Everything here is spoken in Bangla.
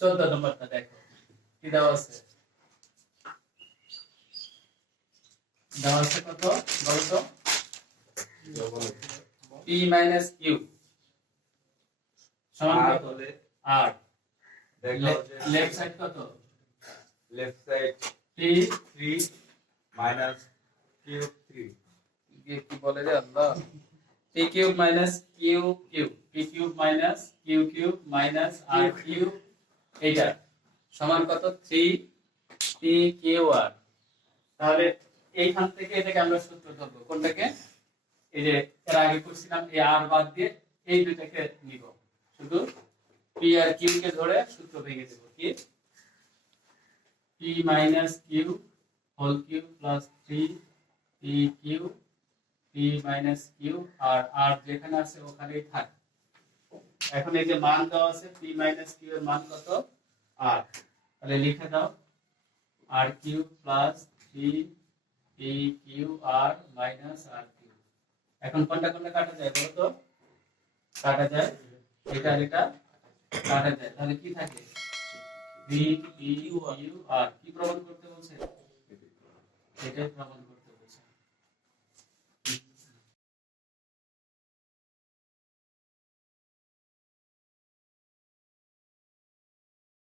14 নম্বরটা দেখো কি দেওয়া আছে। দেওয়া আছে কত বলো তো? p মাইনাস q সমান কত? r। লেফট সাইড কত? Left side p 3 minus cube 3 কি বলে রে আল্লাহ, p cube minus q cube, p cube minus q cube minus r cube, এইটা সমান কত? 3 p q r। তাহলে এইখান থেকে এটাকে আমরা সূত্র ধরবো কোনটাকে? এই যে এর আগে করছিলাম এই r বাদ দিয়ে এই দুইটাকে নিব, শুধু p আর q কে ধরে সূত্র ভেঙে দেব। কি? p minus q whole cube plus 3 p cube p minus q আর r যেখানে আছে ওখানেই থাক। এখন এই যে মান দেওয়া আছে p মাইনাস q এর মান কত? r। তাহলে লিখে দাও r cube plus 3 p q r minus r cube. এখন কোনটা কোনটা কাটা যায় বলো তো? কাটা যায়, এটা আর এটা কাটা যায়, তাহলে কি থাকে? v p q r। কি প্রমাণ করতে বলছে? এটাই প্রমাণ করতে